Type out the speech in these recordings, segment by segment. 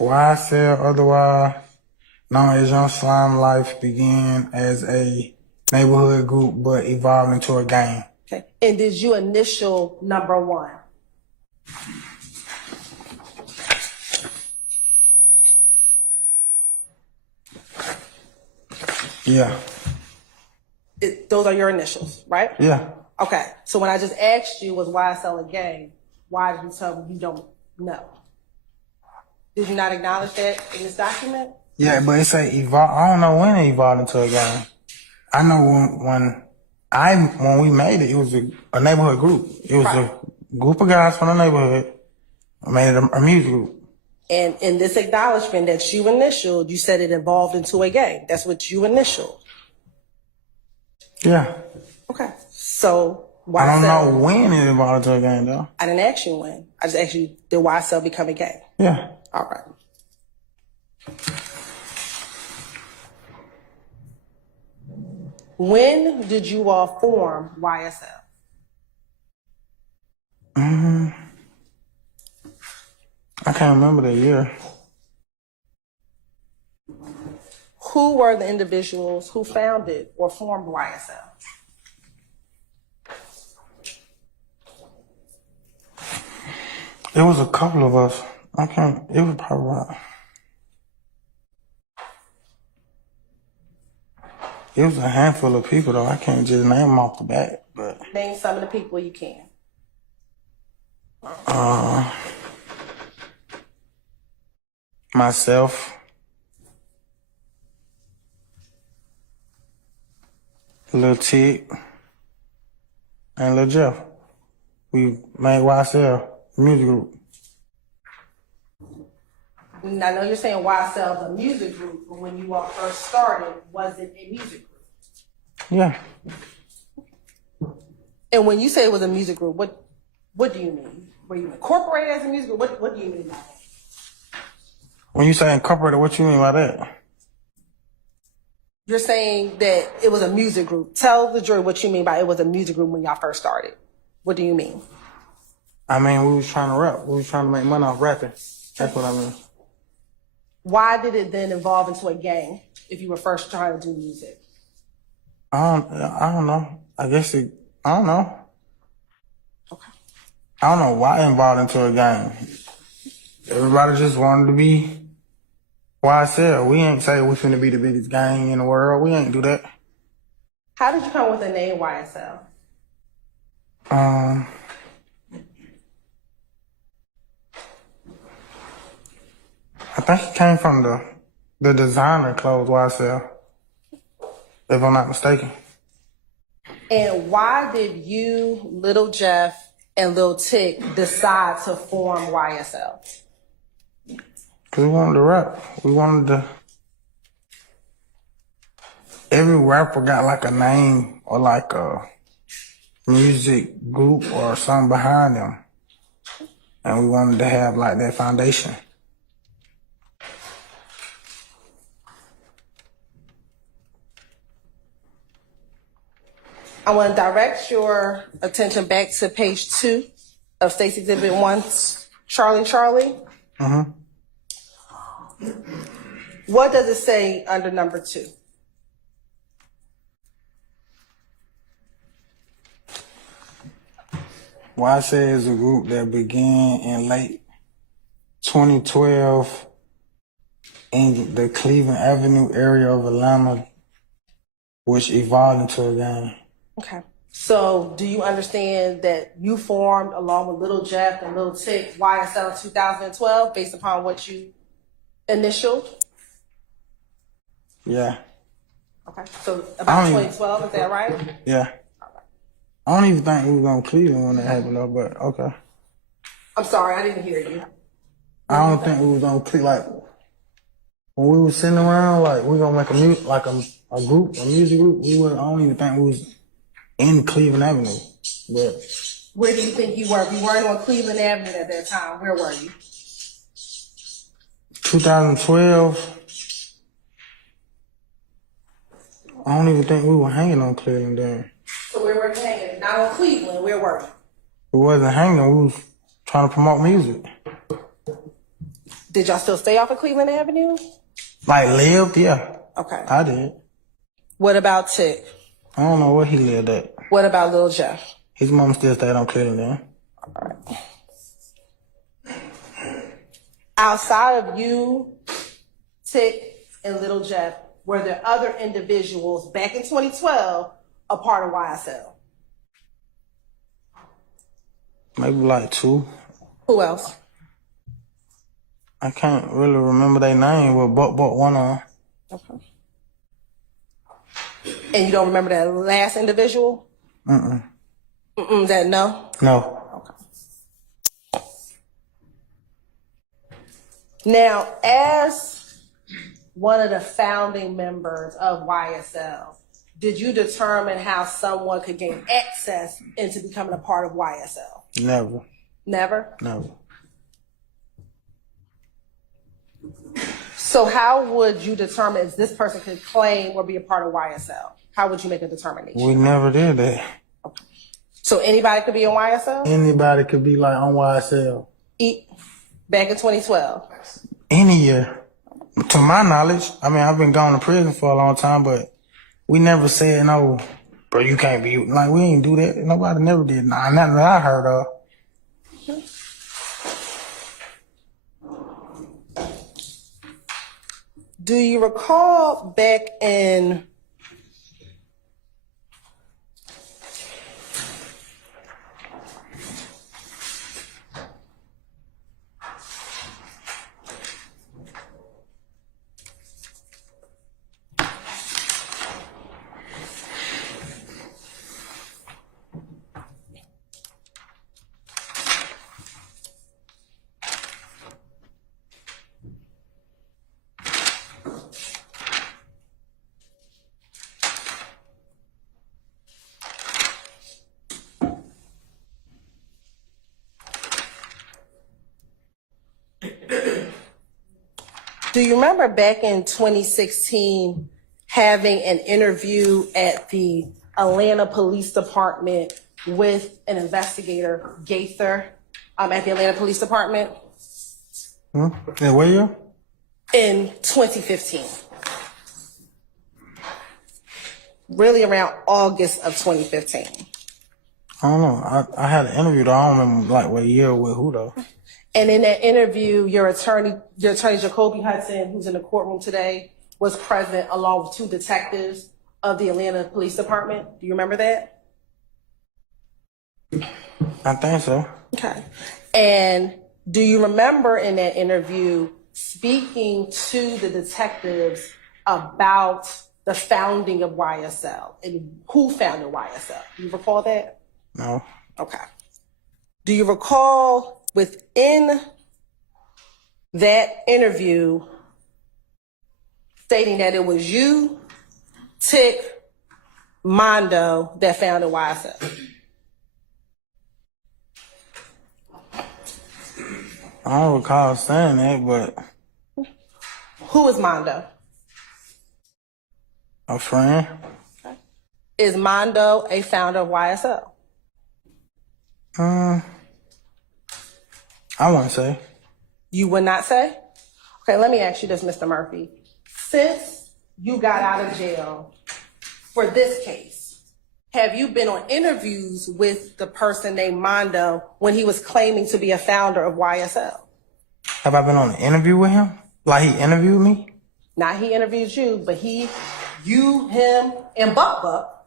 YSL, otherwise known as Young Slime Life, began as a neighborhood group but evolved into a gang. Okay. And did you initial number 1? Yeah. Those are your initials, right? Yeah. Okay. So when I just asked you, was YSL a gang? Why did you tell me you don't know? Did you not acknowledge that in this document? Yeah, but it say evolve. I don't know when it evolved into a gang. I know when we made it, it was a neighborhood group. It was a group of guys from the neighborhood made it a music group. And in this acknowledgement that you initialed, you said it evolved into a gang. That's what you initialed. Yeah. Okay. So YSL, I don't know when it evolved into a gang, though. I didn't ask you when. I just asked you, did YSL become a gang? Yeah. All right. When did you all form YSL? I can't remember the year. Who were the individuals who founded or formed YSL? It was a couple of us. It was probably it was a handful of people, though. I can't just name them off the bat, but. Name some of the people you can. Myself, Lil Tig, and Lil Jeff. We made YSL music group. I know you're saying YSL, the music group, but when you all first started, was it a music group? Yeah. And when you say it was a music group, what do you mean? Were you incorporated as a music group? What do you mean by that? When you say incorporated, what you mean by that? You're saying that it was a music group. Tell the jury what you mean by it was a music group when y'all first started. What do you mean? I mean, we was trying to rap. We was trying to make money off rapping. That's what I mean. Why did it then evolve into a gang if you were first trying to do music? I don't know. I don't know. Okay. I don't know why it evolved into a gang. Everybody just wanted to be YSL. We ain't say we finna be the biggest gang in the world. We ain't do that. How did you come with the name YSL? I think it came from the designer clothes YSL, if I'm not mistaken. And why did you, Little Jeff, and Lil Tig decide to form YSL? Because we wanted to rap. We wanted to. Every rapper got like a name or like a music group or something behind them. And we wanted to have like that foundation. I want to direct your attention back to page 2 of State's Exhibit 1, Charlie. Mm-hmm. What does it say under number 2? YSL is a group that began in late 2012 in the Cleveland Avenue area of Atlanta, which evolved into a gang. Okay. So do you understand that you formed, along with Little Jeff and Lil Tig, YSL in 2012 based upon what you initialed? Yeah. Okay. So about 2012, is that right? Yeah. I don't even think we was on Cleveland when that happened, though, but okay. I'm sorry, I didn't hear you. I don't think we was on Cleveland. Like, when we was sitting around, like, we gonna make a music group, I don't even think we was in Cleveland Avenue. But where do you think you were? You weren't on Cleveland Avenue at that time. Where were you? 2012, I don't even think we were hanging on Cleveland then. So where were you hanging? Not on Cleveland. Where were you? We wasn't hanging. We was trying to promote music. Did y'all still stay off of Cleveland Avenue? Like lived, yeah. Okay. I did. What about Tick? I don't know where he lived at. What about Lil Jeff? His mom still stayed on Cleveland. All right. Outside of you, Tick, and Little Jeff, were there other individuals back in 2012 a part of YSL? Maybe like 2. Who else? I can't really remember their name, but one of them. Okay. And you don't remember that last individual? That no? No. Okay. Now, as one of the founding members of YSL, did you determine how someone could gain access into becoming a part of YSL? Never. Never? Never. So how would you determine if this person could claim or be a part of YSL? How would you make a determination? We never did that. Okay. So anybody could be in YSL? Anybody could be like on YSL. Back in 2012? Any year. To my knowledge, I mean, I've been gone to prison for a long time, but we never said, no, bro, you can't be. Like, we ain't do that. Nobody never did. Nothing that I heard of. Do you recall back in do you remember back in 2016 having an interview at the Atlanta Police Department with an investigator, Gaither, at the Atlanta Police Department? And where you? In 2015. Really around August of 2015. I don't know. I had an interview though. I don't remember like what year with who though. And in that interview, your attorney Jacoby Hudson, who's in the courtroom today, was present along with 2 detectives of the Atlanta Police Department. Do you remember that? I think so. Okay. And do you remember in that interview speaking to the detectives about the founding of YSL and who founded YSL? Do you recall that? No. Okay. Do you recall within that interview stating that it was you, Tick, Mondo that founded YSL? I don't recall saying that, but Who is Mondo? a friend. Okay. Is Mondo a founder of YSL? I wouldn't say. You would not say? Okay, let me ask you this, Mr. Murphy. Since you got out of jail for this case, have you been on interviews with the person named Mondo when he was claiming to be a founder of YSL? Have I been on an interview with him? Like he interviewed me? Not he interviewed you, but you, him, and Buck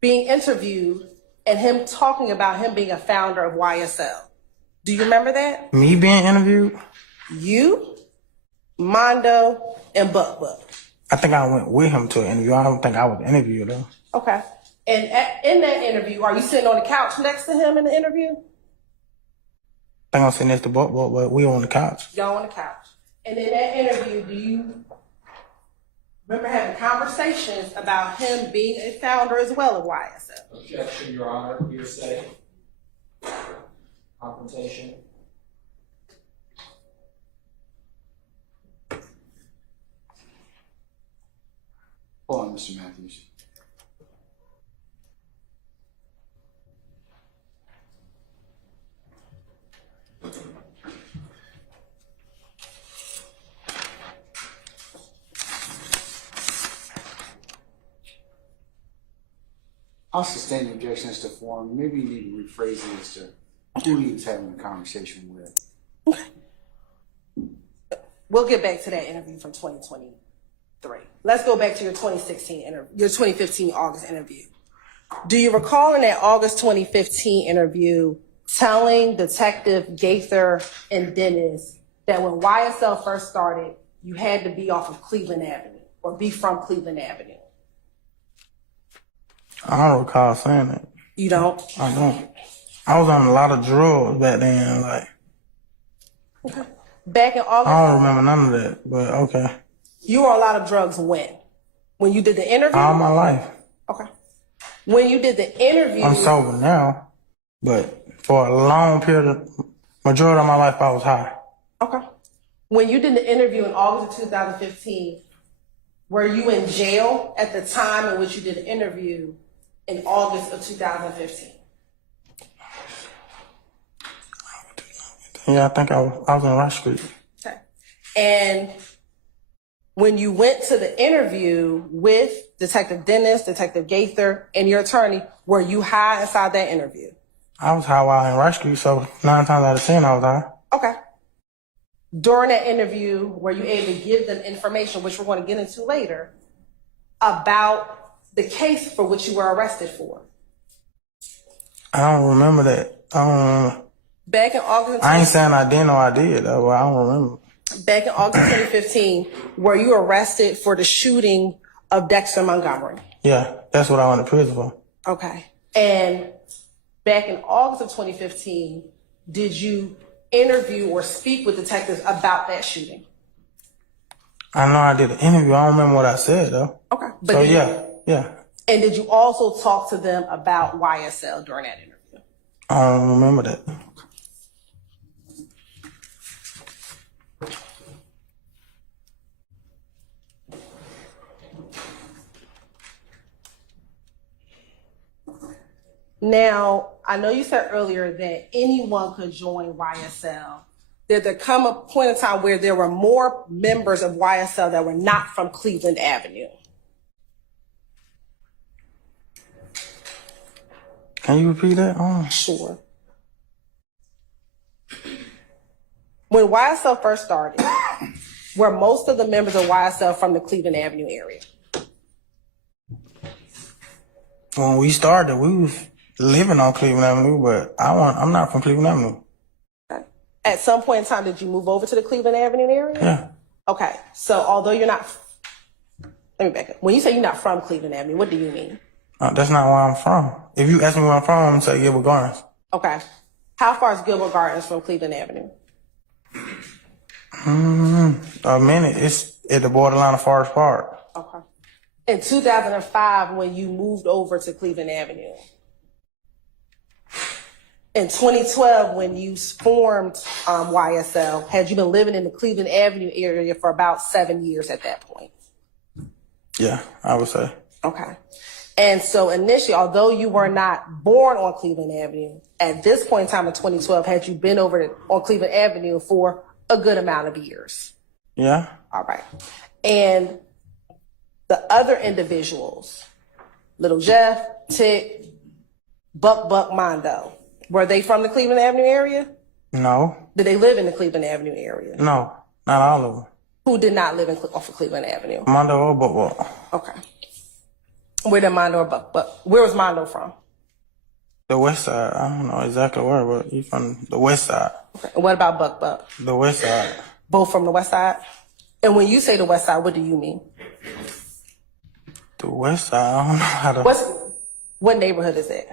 being interviewed and him talking about him being a founder of YSL. Do you remember that? Me being interviewed? You, Mondo, and Buck. I think I went with him to an interview. I don't think I was interviewed though. Okay. And in that interview, are you sitting on the couch next to him in the interview? I think I'm sitting next to Buck, but we on the couch. Y'all on the couch. And in that interview, do you remember having conversations about him being a founder as well of YSL? Objection, Your Honor. Hearsay. Confrontation. Hold on, Mr. Matthews. I'll sustain the objection as to form. Maybe you need to rephrase it as to who he was having a conversation with. We'll get back to that interview from 2023. Let's go back to your 2016 interview, your 2015 August interview. Do you recall in that August 2015 interview telling Detective Gaither and Dennis that when YSL first started, you had to be off of Cleveland Avenue or be from Cleveland Avenue? I don't recall saying that. You don't? I don't. I was on a lot of drugs back then. Like, Okay. Back in August, I don't remember none of that, but okay. you were on a lot of drugs when? When you did the interview? All my life. Okay. When you did the interview. I'm sober now, but for a long period of, majority of my life, I was high. Okay. When you did the interview in August of 2015, were you in jail at the time in which you did the interview in August of 2015? Yeah, I think I was in Rush Street. Okay. And when you went to the interview with Detective Dennis, Detective Gaither, and your attorney, were you high inside that interview? I was high while in Rush Street, so 9 times out of 10 I was high. Okay. During that interview, were you able to give them information, which we're going to get into later, about the case for which you were arrested for? I don't remember that. I don't remember. Back in August, I ain't saying I didn't or I did, though, but I don't remember. back in August 2015, were you arrested for the shooting of Dexter Montgomery? Yeah, that's what I went to prison for. Okay. And back in August of 2015, did you interview or speak with detectives about that shooting? I know I did an interview. I don't remember what I said, though. Okay. But So, did yeah. And did you also talk to them about YSL during that interview? I don't remember that. Now, I know you said earlier that anyone could join YSL. Did there come a point in time where there were more members of YSL that were not from Cleveland Avenue? Can you repeat that? Sure. When YSL first started, were most of the members of YSL from the Cleveland Avenue area? When we started, we was living on Cleveland Avenue, but I'm not from Cleveland Avenue. Okay. At some point in time, did you move over to the Cleveland Avenue area? Yeah. Okay. So although you're not, let me back up. When you say you're not from Cleveland Avenue, what do you mean? That's not where I'm from. If you ask me where I'm from, I'm going to say Gilbert Gardens. Okay. How far is Gilbert Gardens from Cleveland Avenue? A minute. It's at the borderline of Forest Park. Okay. In 2005, when you moved over to Cleveland Avenue. In 2012, when you formed YSL, had you been living in the Cleveland Avenue area for about 7 years at that point? Yeah, I would say. Okay. And so initially, although you were not born on Cleveland Avenue, at this point in time in 2012, had you been over on Cleveland Avenue for a good amount of years? Yeah. All right. And the other individuals, Little Jeff, Tick, Buck, Mondo, were they from the Cleveland Avenue area? No. Did they live in the Cleveland Avenue area? No, not all of them. Who did not live off of Cleveland Avenue? Mondo or Buck. Okay. Where did Mondo or Buck? Where was Mondo from? The west side. I don't know exactly where, but he's from the west side. Okay. And what about Buck? The west side. Both from the west side? And when you say the west side, what do you mean? The west side, I don't know how to... What neighborhood is it?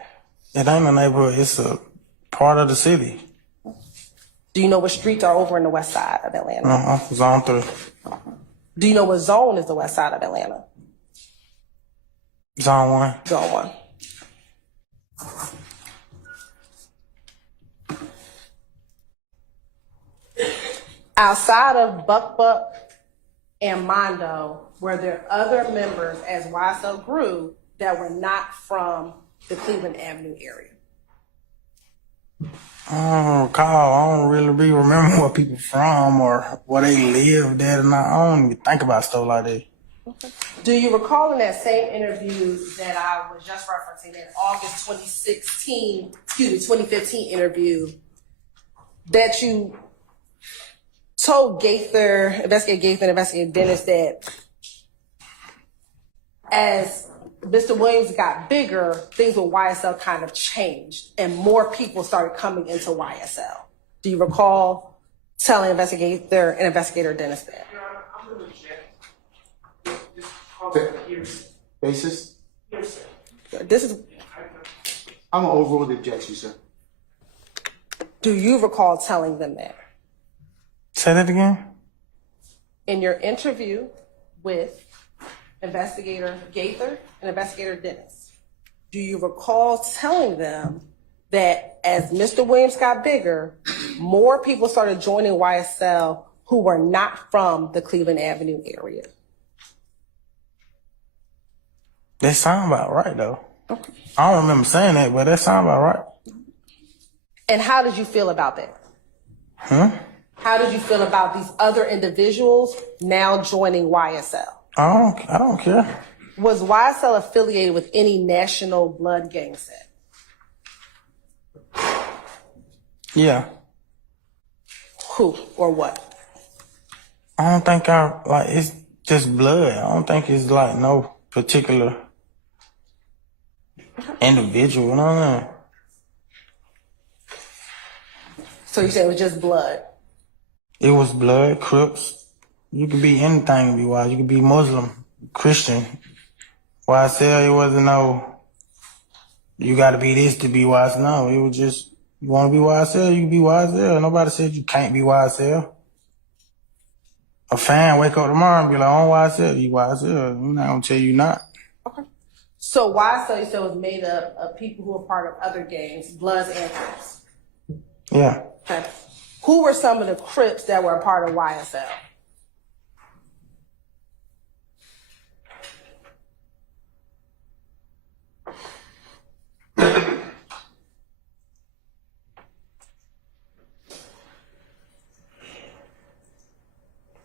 It ain't a neighborhood. It's a part of the city. Do you know what streets are over in the west side of Atlanta? I'm zone 3. Do you know what zone is the west side of Atlanta? Zone 1. Zone 1. Outside of Buck, and Mondo, were there other members as YSL grew that were not from the Cleveland Avenue area? I don't recall. I don't really be remember where people from or where they lived at, and I don't even think about stuff like that. Do you recall in that same interview that I was just referencing, that August 2015 interview, that you told investigator Gaither and investigator Dennis, that as Mr. Williams got bigger, things with YSL kind of changed and more people started coming into YSL? Do you recall telling investigator and investigator Dennis that? I'm going to reject this Basis? This is. I'm going to overrule the objection, sir. Do you recall telling them that? Say that again? In your interview with investigator Gaither and investigator Dennis, do you recall telling them that as Mr. Williams got bigger, more people started joining YSL who were not from the Cleveland Avenue area? That sound about right, though. Okay. I don't remember saying that, but that sound about right. And how did you feel about that? Huh? How did you feel about these other individuals now joining YSL? I don't care. Was YSL affiliated with any national blood gang set? Yeah. Who or what? I don't think it's just blood. I don't think it's like no particular individual, you know what I mean? So you said it was just blood? It was blood, Crips. You could be anything to be wise. You could be Muslim, Christian. YSL, it wasn't no, you gotta be this to be wise. No, it was just, you wanna be YSL, you can be YSL. Nobody said you can't be YSL. A fan wake up tomorrow and be like, oh, YSL, you YSL. I'm not gonna tell you not. Okay. So YSL, you said, was made up of people who were part of other gangs, Bloods and Crips? Yeah. Okay. Who were some of the Crips that were a part of YSL?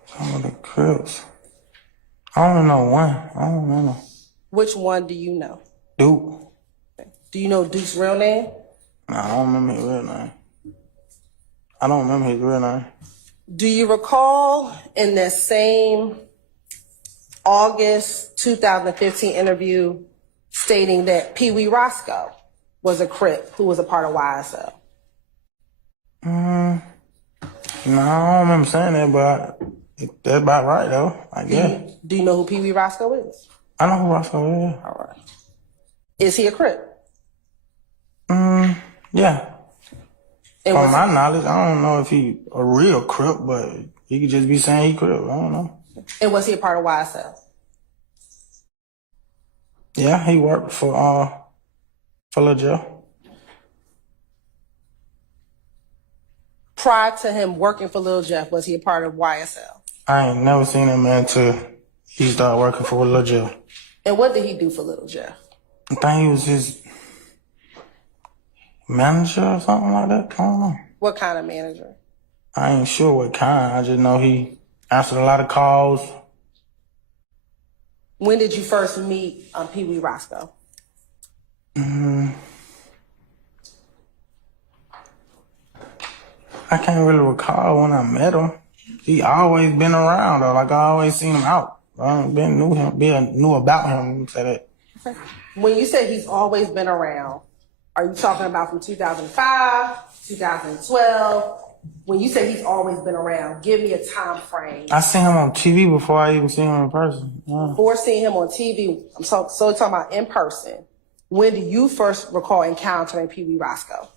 Some of the Crips. I don't know one. I don't remember. Which one do you know? Duke. Do you know Duke's real name? Nah, I don't remember his real name. I don't remember his real name. Do you recall in that same August 2015 interview stating that Pee Wee Roscoe was a Crip who was a part of YSL? No, I don't remember saying that, but that's about right, though, I guess. Do you know who Pee Wee Roscoe is? I know who Roscoe is. All right. Is he a Crip? Yeah. And From my knowledge, I don't know if he a real Crip, but he could just be saying he Crip. I don't know. And was he a part of YSL? Yeah, he worked for Lil Joe. Prior to him working for Lil Jeff, was he a part of YSL? I ain't never seen him until he started working for Lil Joe. And what did he do for Lil Jeff? I think he was his manager or something like that. I don't know. What kind of manager? I ain't sure what kind. I just know he answered a lot of calls. When did you first meet Pee Wee Roscoe? I can't really recall when I met him. He always been around though. Like I always seen him out. I knew about him. Say that. Okay. When you say he's always been around, are you talking about from 2005, 2012? When you say he's always been around, give me a time frame. I seen him on TV before I even seen him in person. Yeah. Before seeing him on TV, I'm talking about in person. When do you first recall encountering Pee Wee Roscoe?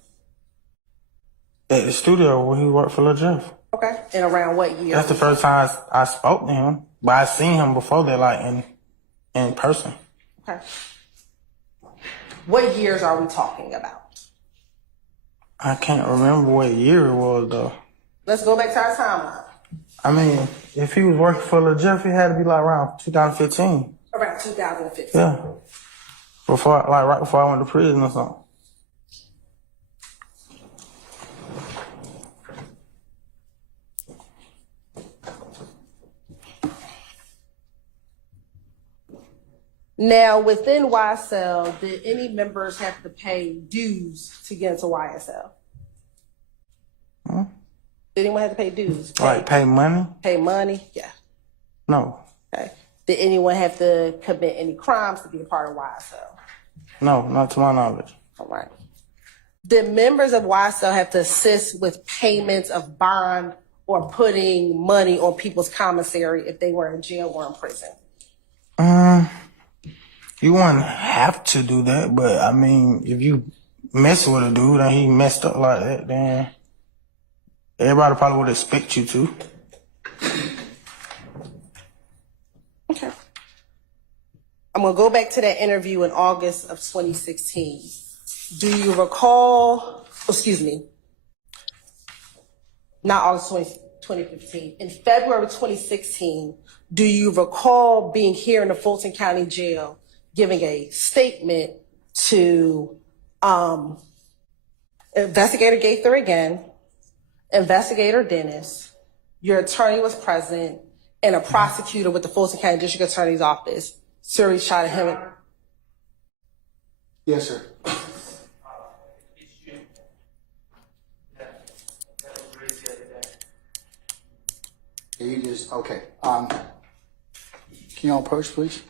At the studio where he worked for Lil Jeff. Okay. And around what year? That's the first time I spoke to him. But I seen him before that, like in person. Okay. What years are we talking about? I can't remember what year it was though. Let's go back to our timeline. I mean, if he was working for Lil Jeff, it had to be like around 2015. Around 2015. Yeah. Right before I went to prison or something. Now, within YSL, did any members have to pay dues to get into YSL? Did anyone have to pay dues? Like pay money? Pay money? Yeah. No. Okay. Did anyone have to commit any crimes to be a part of YSL? No, not to my knowledge. All right. Did members of YSL have to assist with payments of bond or putting money on people's commissary if they were in jail or in prison? You wouldn't have to do that, but I mean, if you mess with a dude and he messed up like that, then everybody probably would expect you to. Okay. I'm going to go back to that interview in August of 2016. Do you recall, not August 2015, in February 2016, do you recall being here in the Fulton County Jail giving a statement to Investigator Gaither again, Investigator Dennis, your attorney was present, and a prosecutor with the Fulton County District Attorney's Office, Suri shot at him? Yes, sir. You just, okay. Can you all approach, please?